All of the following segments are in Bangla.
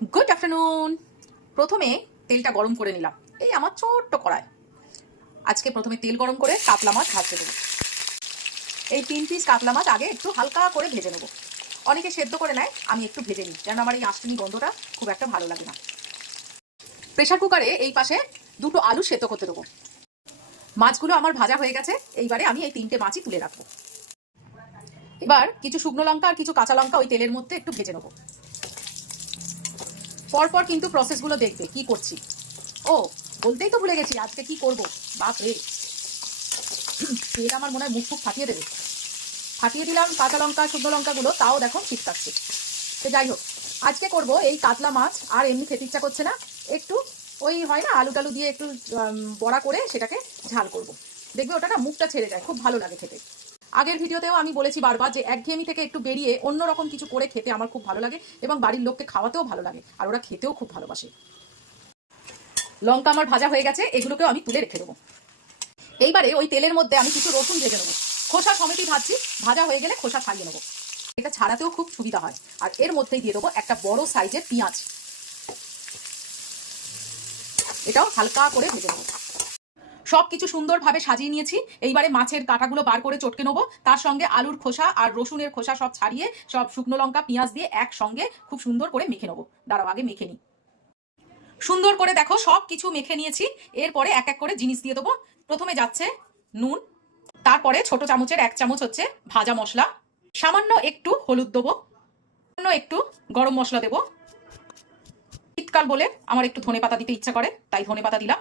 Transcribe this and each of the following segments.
গুড আফটারনুন প্রথমে তেলটা গরম করে নিলাম। এই আমার ছোট্ট কড়ায় আজকে প্রথমে তেল গরম করে কাতলা মাছ ভাজতে দেবো। এই তিন পিস কাতলা মাছ আগে একটু হালকা করে ভেজে নেব। অনেকে সেদ্ধ করে নেয়, আমি একটু ভেজে নিই। যেন আমার এই আষ্টনি গন্ধটা খুব একটা ভালো লাগে না। প্রেশার কুকারে এই পাশে দুটো আলু সেদ্ধ করতে দেবো। মাছগুলো আমার ভাজা হয়ে গেছে, এইবারে আমি এই তিনটে মাছই তুলে রাখব। এবার কিছু শুকনো লঙ্কা আর কিছু কাঁচা লঙ্কা ওই তেলের মধ্যে একটু ভেজে নেব। পরপর কিন্তু প্রসেসগুলো দেখবে, কি করছি। ও, বলতেই তো ভুলে গেছি, আজকে কি করব? বাপ রে তেল আমার মনে হয় মুখ ফুক ফাটিয়ে দেবে। ফাটিয়ে দিলাম কাঁচা লঙ্কা, শুকনো লঙ্কাগুলো, তাও দেখো ছিটকাচ্ছে তো যাই হোক, আজকে করব এই কাতলা মাছ, আর এমনি খেতে ইচ্ছা করছে না। একটু ওই হয় না, আলু টালু দিয়ে একটু বড়া করে সেটাকে ঝাল করব। দেখবে ওটা না মুখটা ছেড়ে যায়, খুব ভালো লাগে খেতে। আগের ভিডিওতেও আমি বলেছি বারবার যে একঘেয়েমি থেকে একটু বেরিয়ে অন্যরকম কিছু করে খেতে আমার খুব ভালো লাগে এবং বাড়ির লোককে খাওয়াতেও ভালো লাগে, আর ওরা খেতেও খুব ভালোবাসে। লঙ্কা আমার ভাজা হয়ে গেছে, এগুলোকেও আমি তুলে রেখে দেবো। এইবারে ওই তেলের মধ্যে আমি কিছু রসুন ভেজে নেব। খোসা সমেতই ভাজছি, ভাজা হয়ে গেলে খোসা ছাড়িয়ে নেব। এটা ছাড়াতেও খুব সুবিধা হয়। আর এর মধ্যেই দিয়ে দেবো একটা বড় সাইজের পেঁয়াজ। এটাও হালকা করে ভেজে নেব। সব কিছু সুন্দরভাবে সাজিয়ে নিয়েছি। এইবারে মাছের কাঁটাগুলো বার করে চটকে নেব। তার সঙ্গে আলুর খোসা আর রসুনের খোসা সব ছাড়িয়ে সব শুকনো লঙ্কা, পেঁয়াজ দিয়ে একসঙ্গে খুব সুন্দর করে মেখে নেব। দাঁড়াও, আগে মেখে নিই। সুন্দর করে দেখো সব কিছু মেখে নিয়েছি। এরপরে এক এক করে জিনিস দিয়ে দেবো। প্রথমে যাচ্ছে নুন, তারপরে ছোট চামচের এক চামচ হচ্ছে ভাজা মশলা। সামান্য একটু হলুদ দেবো। সামান্য একটু গরম মশলা দেবো। শীতকাল বলে আমার একটু ধনে পাতা দিতে ইচ্ছা করে, তাই ধনে পাতা দিলাম।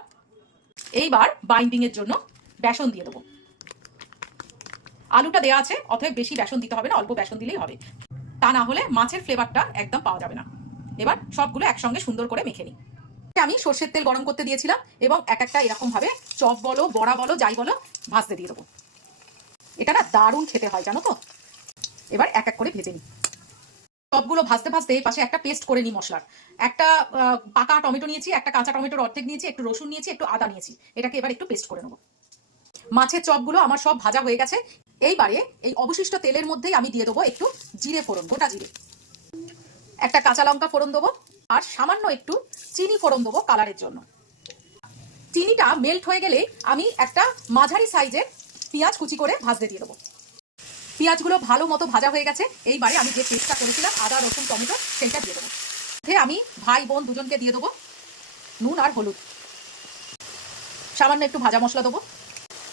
এইবার বাইন্ডিং এর জন্য বেসন দিয়ে দেবো। আলুটা দেওয়া আছে, অতএব বেশি বেসন দিতে হবে না, অল্প বেসন দিলেই হবে। তা না হলে মাছের ফ্লেভারটা একদম পাওয়া যাবে না। এবার সবগুলো একসঙ্গে সুন্দর করে মেখে নিই। আমি সর্ষের তেল গরম করতে দিয়েছিলাম এবং এক একটা এরকম ভাবে চপ বলো, বড়া বলো, যাই বলো, ভাজতে দিয়ে দেবো। এটা না দারুণ খেতে হয়, জানো তো? এবার এক এক করে ভেজে নিই। সবগুলো ভাজতে ভাজতে এই পাশে একটা পেস্ট করে নিই মশলার। একটা পাকা টমেটো নিয়েছি, একটা কাঁচা টমেটোর অর্ধেক নিয়েছি, একটু রসুন নিয়েছি, একটু আদা নিয়েছি। এটাকে এবার একটু পেস্ট করে নেব। মাছের চপগুলো আমার সব ভাজা হয়ে গেছে। এইবারে এই অবশিষ্ট তেলের মধ্যেই আমি দিয়ে দেবো একটু জিরে ফোড়ন, গোটা জিরে। একটা কাঁচা লঙ্কা ফোড়ন দেবো আর সামান্য একটু চিনি ফোড়ন দেবো কালারের জন্য। চিনিটা মেল্ট হয়ে গেলে আমি একটা মাঝারি সাইজের পেঁয়াজ কুচি করে ভাজতে দিয়ে দেবো। পেঁয়াজগুলো ভালো মতো ভাজা হয়ে গেছে। এইবারে আমি যে পেস্টটা করেছিলাম, আদা, রসুন, টমেটো সেইটা দিয়ে দেবো। আমি ভাই বোন দুজনকে দিয়ে দেবো নুন আর হলুদ। সামান্য একটু ভাজা মশলা দেবো,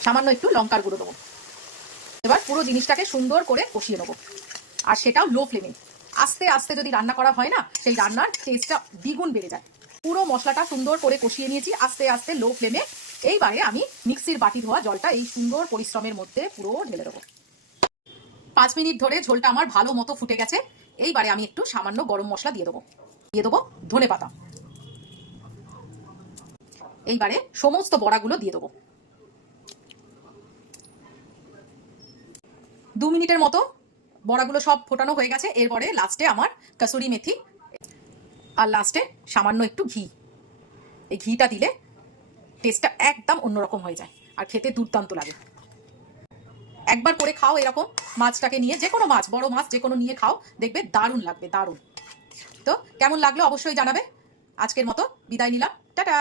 সামান্য একটু লঙ্কার গুঁড়ো দেবো। এবার পুরো জিনিসটাকে সুন্দর করে কষিয়ে নেব। আর সেটাও লো ফ্লেমে আস্তে আস্তে যদি রান্না করা হয় না, সেই রান্নার টেস্টটা দ্বিগুণ বেড়ে যায়। পুরো মশলাটা সুন্দর করে কষিয়ে নিয়েছি, আস্তে আস্তে লো ফ্লেমে এইবারে আমি মিক্সির বাটি ধোয়া জলটা এই সুন্দর পরিশ্রমের মধ্যে পুরো ঢেলে দেবো। পাঁচ মিনিট ধরে ঝোলটা আমার ভালো মতো ফুটে গেছে। এইবারে আমি একটু সামান্য গরম মশলা দিয়ে দেবো। দিয়ে দেবো ধনে পাতা। এইবারে সমস্ত বড়াগুলো দিয়ে দেবো। দু মিনিটের মতো বড়াগুলো সব ফোটানো হয়ে গেছে। এরপরে লাস্টে আমার কাসুরি মেথি আর লাস্টে সামান্য একটু ঘি। এই ঘিটা দিলে টেস্টটা একদম অন্যরকম হয়ে যায় আর খেতে দুর্দান্ত লাগে। একবার করে খাও এরকম মাছটাকে নিয়ে যে কোনো মাছ, বড় মাছ যে কোনো নিয়ে খাও, দেখবে দারুণ লাগবে, দারুণ। তো কেমন লাগল অবশ্যই জানাবে। আজকের মতো বিদায় নিলাম। টাটা!